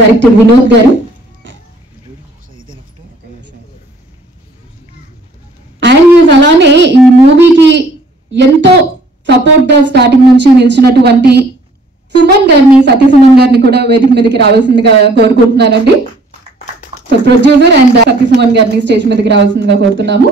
Director Vinod గారు. And అలానే ఈ మూవీకి ఎంతో సపోర్ట్ గా స్టార్టింగ్ నుంచి నిలిచినటువంటి సుమన్ గారిని, సతీ సుమన్ గారిని కూడా వేదిక మీదకి రావాల్సిందిగా కోరుకుంటున్నానండి. సో ప్రొడ్యూసర్ అండ్ సతీ సుమన్ గారిని స్టేజ్ మీదకి రావాల్సిందిగా కోరుతున్నాము.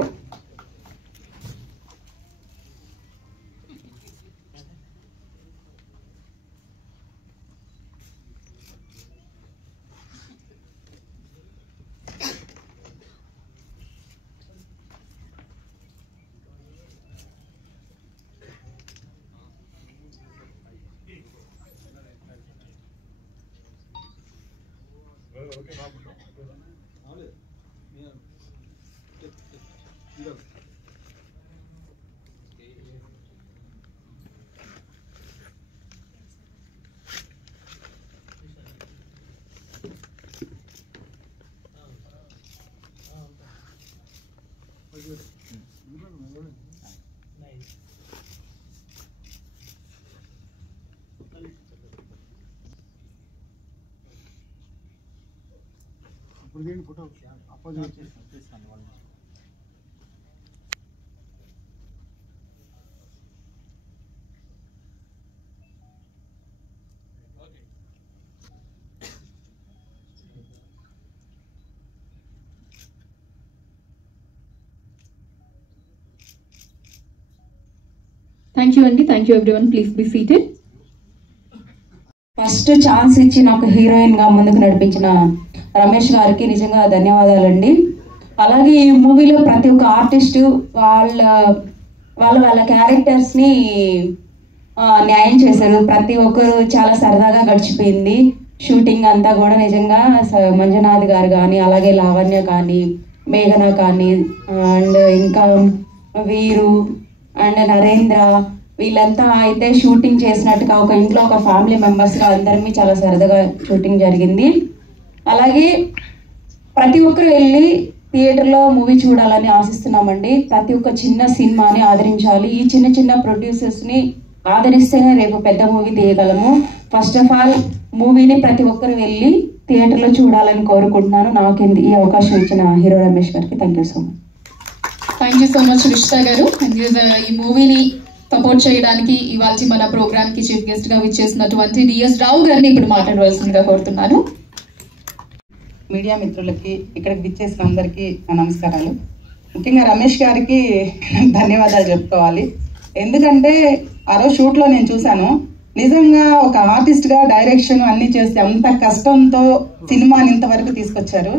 ఫోటో అపోజిట్ చేస్తాను వాళ్ళు. థ్యాంక్ యూ అండి. Thank you everyone. Please be seated. First chance ఇచ్చి నాకు హీరోయిన్ గా ముందుకు నడిపించిన రమేష్ గారికి నిజంగా ధన్యవాదాలండి. అలాగే ఈ మూవీలో ప్రతి ఒక్క ఆర్టిస్టు వాళ్ళ క్యారెక్టర్స్ ని న్యాయం చేశారు. ప్రతి ఒక్కరు చాలా సరదాగా గడిచిపోయింది షూటింగ్ అంతా కూడా. నిజంగా మంజునాథ్ గారు కానీ, అలాగే లావణ్య కానీ, మేఘన కానీ, అండ్ ఇంకా వీరు అండ్ నరేంద్ర, వీళ్ళంతా అయితే షూటింగ్ చేసినట్టుగా ఒక ఇంట్లో ఒక ఫ్యామిలీ మెంబర్స్గా అందరినీ చాలా సరదాగా షూటింగ్ జరిగింది. అలాగే ప్రతి ఒక్కరు వెళ్ళి థియేటర్లో మూవీ చూడాలని ఆశిస్తున్నామండి. ప్రతి ఒక్క చిన్న సినిమాని ఆదరించాలి. ఈ చిన్న చిన్న ప్రొడ్యూసర్స్ని ఆదరిస్తేనే రేపు పెద్ద మూవీ తీయగలము. ఫస్ట్ ఆఫ్ ఆల్ మూవీని ప్రతి ఒక్కరు వెళ్ళి థియేటర్లో చూడాలని కోరుకుంటున్నాను. నాకు ఈ అవకాశం ఇచ్చిన హీరో రమేష్ గారికి thank you so much. Thank you so much Rishitha గారు. ఈ మూవీని సపోర్ట్ చేయడానికి ఇవాళ మన ప్రోగ్రామ్ కి చీఫ్ గెస్ట్ గా విచ్చేసినటువంటి డిఎస్ రావు గారిని ఇప్పుడు మాట్లాడవలసిందిగా కోరుతున్నాను. మీడియా మిత్రులకి, ఇక్కడికి విచ్చేసిన అందరికీ నమస్కారాలు. ముఖ్యంగా రమేష్ గారికి ధన్యవాదాలు చెప్పుకోవాలి. ఎందుకంటే ఆ రోజు షూట్లో నేను చూశాను, నిజంగా ఒక ఆర్టిస్ట్గా డైరెక్షన్ అన్నీ చేసి అంత కష్టంతో సినిమాని ఇంతవరకు తీసుకొచ్చారు.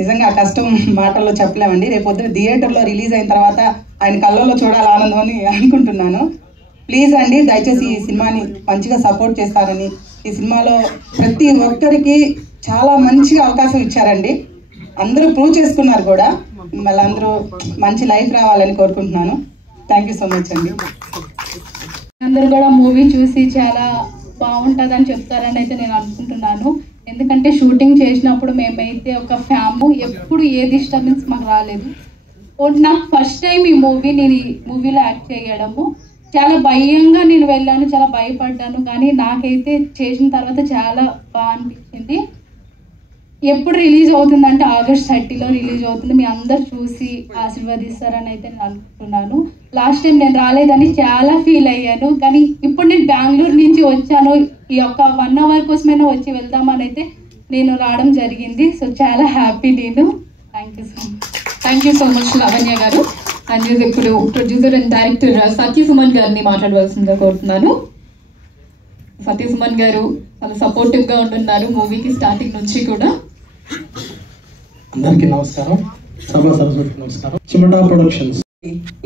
నిజంగా ఆ కష్టం మాటల్లో చెప్పలేమండి. రేపు పొద్దున థియేటర్లో రిలీజ్ అయిన తర్వాత ఆయన కళ్ళల్లో చూడాలి ఆనందం అని అనుకుంటున్నాను. ప్లీజ్ అండి, దయచేసి ఈ సినిమాని మంచిగా సపోర్ట్ చేస్తారని, ఈ సినిమాలో ప్రతి ఒక్కరికి చాలా మంచిగా అవకాశం ఇచ్చారండి. అందరూ ప్రూవ్ చేసుకున్నారు కూడా. మళ్ళీ అందరూ మంచి లైఫ్ రావాలని కోరుకుంటున్నాను. థ్యాంక్ యూ సో మచ్ అండి. అందరూ కూడా మూవీ చూసి చాలా బాగుంటుందని చెప్తారని అయితే నేను అనుకుంటున్నాను. ఎందుకంటే షూటింగ్ చేసినప్పుడు మేమైతే ఒక ఫ్యామిలీ ఎప్పుడు ఏ డిస్టర్బెన్స్ మాకు రాలేదు. నాకు ఫస్ట్ టైం ఈ మూవీలో యాక్ట్ చేయడము చాలా భయంగా నేను వెళ్ళాను, చాలా భయపడ్డాను. కానీ నాకైతే చేసిన తర్వాత చాలా బాగా అనిపించింది. ఎప్పుడు రిలీజ్ అవుతుందంటే August 30 రిలీజ్ అవుతుంది. మీ అందరు చూసి ఆశీర్వదిస్తారని అయితే నేను అనుకుంటున్నాను. లాస్ట్ టైం నేను రాలేదని చాలా ఫీల్ అయ్యాను. కానీ ఇప్పుడు నేను బెంగళూరు నుంచి వచ్చాను. ఈ యొక్క 1 hour కోసమైనా వచ్చి వెళ్దామని అయితే నేను రావడం జరిగింది. సో చాలా హ్యాపీ నేను. Thank you so much. Thank you so much Lavanya గారు. అండ్ ఇప్పుడు ప్రొడ్యూసర్ అండ్ డైరెక్టర్ సతీ సుమన్ గారిని మాట్లాడవలసిందిగా కోరుతున్నాను. సతీ సుమన్ గారు చాలా సపోర్టివ్ గా ఉంటున్నారు మూవీకి స్టార్టింగ్ నుంచి కూడా. అందరికీ నమస్కారం. సభా సరస్వతికి నమస్కారం. చిమటా ప్రొడక్షన్స్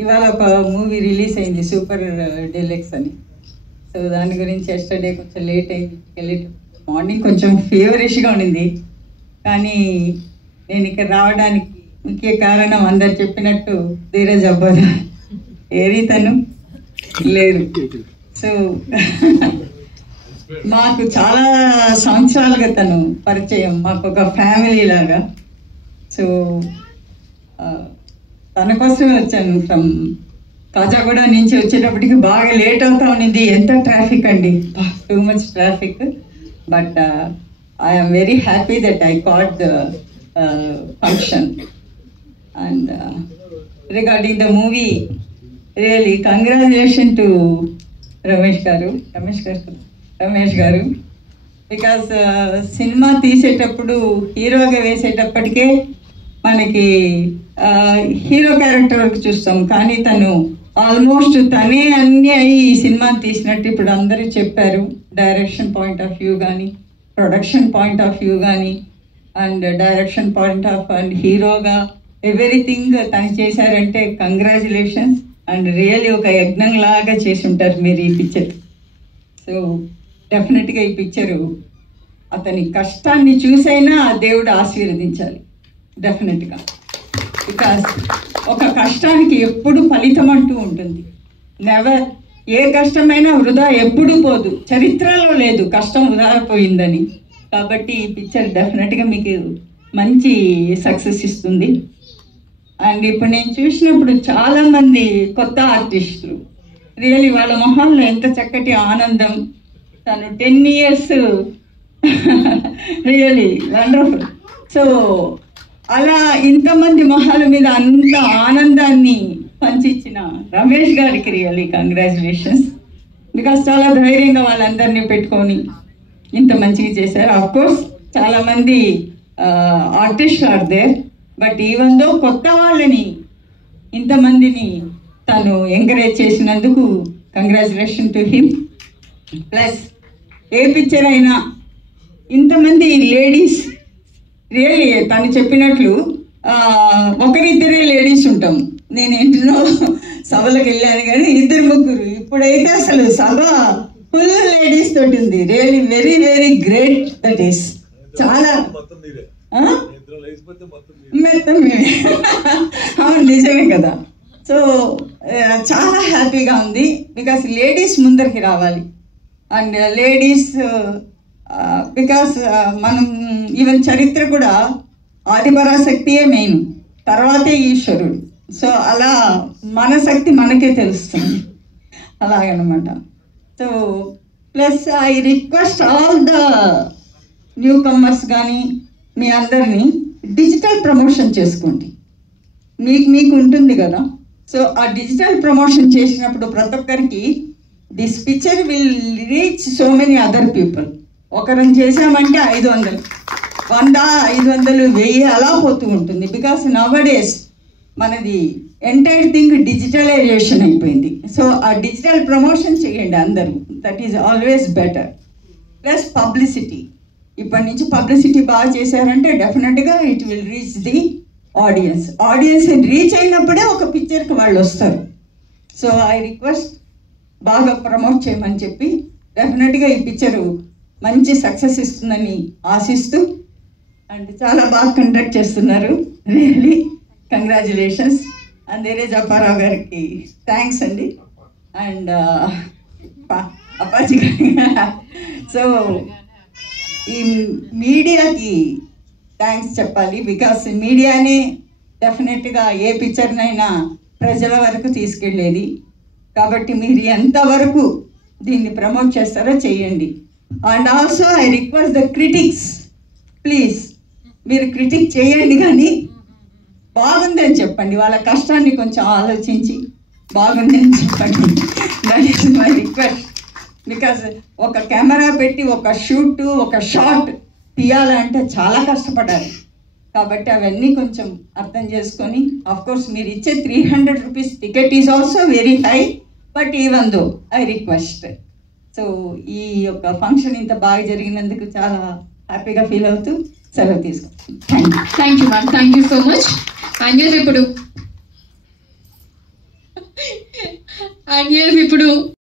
ఇవాళ ఒక మూవీ రిలీజ్ అయింది, సూపర్ డీలక్స్ అని. సో దాని గురించి ఎస్టర్డే కొంచెం లేట్ అయింది. మార్నింగ్ కొంచెం ఫీవరిష్గా ఉండింది. కానీ నేను ఇక్కడ రావడానికి ముఖ్య కారణం అందరు చెప్పినట్టు ధీరజ్ అబ్బాయి ఏరి తను లేరు. సో మాకు చాలా సంవత్సరాలుగా తను పరిచయం, మాకు ఒక ఫ్యామిలీ లాగా. సో తన కోసమే వచ్చాను. ఫ్రమ్ కాజాగూడ నుంచి వచ్చేటప్పటికి బాగా లేట్ అవుతా ఉండింది. ఎంత ట్రాఫిక్ అండి, too much traffic. But I am very happy that I got the function. And regarding the movie, really congratulations to Ramesh garu, because cinema తీసేటప్పుడు హీరోగా వేసేటప్పటికే మనకి హీరో క్యారెక్టర్ వరకు చూస్తాం, కానీ తను ఆల్మోస్ట్ తనే అన్నీ అయి ఈ సినిమా తీసినట్టు ఇప్పుడు అందరూ చెప్పారు. డైరెక్షన్ పాయింట్ ఆఫ్ వ్యూ కానీ, ప్రొడక్షన్ పాయింట్ ఆఫ్ వ్యూ కానీ, and direction point of and హీరోగా ఎవ్రీథింగ్ తను చేశారంటే కంగ్రాచులేషన్స్. అండ్ రియల్లీ ఒక యజ్ఞం లాగా చేసి ఉంటారు మీరు ఈ పిక్చర్. సో డెఫినెట్గా ఈ పిక్చరు అతని కష్టాన్ని చూసైనా ఆ దేవుడు ఆశీర్వదించాలి డెఫినెట్గా. బికాస్ ఒక కష్టానికి ఎప్పుడు ఫలితం అంటూ ఉంటుంది. నెవర్, ఏ కష్టమైనా వృధా ఎప్పుడూ పోదు, చరిత్రలో లేదు కష్టం వృధా పోయిందని. కాబట్టి ఈ పిక్చర్ డెఫినెట్గా మీకు మంచి సక్సెస్ ఇస్తుంది. అండ్ ఇప్పుడు నేను చూసినప్పుడు చాలామంది కొత్త ఆర్టిస్టులు, రియల్లీ వాళ్ళ మొహంలో ఎంత చక్కటి ఆనందం. తను 10 years రియల్లీ వండర్ఫుల్. సో అలా ఇంతమంది మొహాల మీద అంత ఆనందాన్ని పంచిచ్చిన రమేష్ గారికి రియల్లీ కంగ్రాచులేషన్స్. బికాస్ చాలా ధైర్యంగా వాళ్ళందరినీ పెట్టుకొని ఇంత మంచిగా చేశారు. అఫ్కోర్స్ చాలామంది artist are there, but even though కొత్త వాళ్ళని ఇంతమందిని తను ఎంకరేజ్ చేసినందుకు congratulation to him. Plus a picture అయినా ఇంతమంది లేడీస్, రియల్లీ తను చెప్పినట్లు ఒకరిద్దరే లేడీస్ ఉంటాం. నేను ఎన్నో సభలకు వెళ్ళాను కానీ 2-3, ఇప్పుడైతే అసలు సభ ఫుల్ లేడీస్ తోటి ఉంది. Really very very great. That is చాలా అవును, నిజమే కదా. సో చాలా హ్యాపీగా ఉంది. బికాస్ లేడీస్ ముందరికి రావాలి. అండ్ లేడీస్ బికాస్ మనం ఈవెన్ చరిత్ర కూడా ఆదిపరాశక్తియే మెయిన్, తర్వాతే ఈశ్వరుడు. సో అలా మన శక్తి మనకే తెలుస్తుంది, అలాగనమాట. So plus I request all the new comers కానీ మీ అందరినీ డిజిటల్ ప్రమోషన్ చేసుకోండి. మీకు ఉంటుంది కదా. సో ఆ డిజిటల్ ప్రమోషన్ చేసినప్పుడు ప్రతి ఒక్కరికి this picture will reach so many other people. ఒకరిని చేసామంటే 500, 100, 500, 1000 అలా పోతూ ఉంటుంది. బికాస్ నవడేస్ మనది ఎంటైర్ థింగ్ డిజిటలైజేషన్ అయిపోయింది. సో ఆ డిజిటల్ ప్రమోషన్ చేయండి అందరూ, that is always better. Plus publicity, ఇప్పటి నుంచి పబ్లిసిటీ బాగా చేశారంటే డెఫినెట్గా it will reach the audience. Audience reach అయినప్పుడే ఒక పిక్చర్కి వాళ్ళు వస్తారు. సో ఐ రిక్వెస్ట్ బాగా ప్రమోట్ చేయమని చెప్పి, డెఫినెట్గా ఈ పిక్చరు మంచి సక్సెస్ ఇస్తుందని ఆశిస్తూ, అండ్ చాలా బాగా కండక్ట్ చేస్తున్నారు. Really congratulations. అందేరేజ్ అప్పారావు గారికి థ్యాంక్స్ అండి, అండ్ అప్పాజీ గారి. సో ఈ మీడియాకి థ్యాంక్స్ చెప్పాలి. బికాస్ మీడియానే డెఫినెట్గా ఏ పిక్చర్నైనా ప్రజల వరకు తీసుకెళ్ళేది. కాబట్టి మీరు ఎంతవరకు దీన్ని ప్రమోట్ చేస్తారో చేయండి. And also I request the critics, please మీరు క్రిటిక్ చేయండి, కానీ బాగుంది అని చెప్పండి. వాళ్ళ కష్టాన్ని కొంచెం ఆలోచించి బాగుంది అని చెప్పండి. That is my request. Because ఒక కెమెరా పెట్టి ఒక షూట్, ఒక షాట్ తీయాలంటే చాలా కష్టపడాలి. కాబట్టి అవన్నీ కొంచెం అర్థం చేసుకొని, అఫ్కోర్స్ మీరు ఇచ్చే 300 rupees ticket is also very high, but even though I request. So ఈ యొక్క ఫంక్షన్ ఇంత బాగా జరిగినందుకు చాలా హ్యాపీగా ఫీల్ అవుతూ సెలవు తీసుకుంటాం. Thank you ma'am, thank you so much. And ఇప్పుడు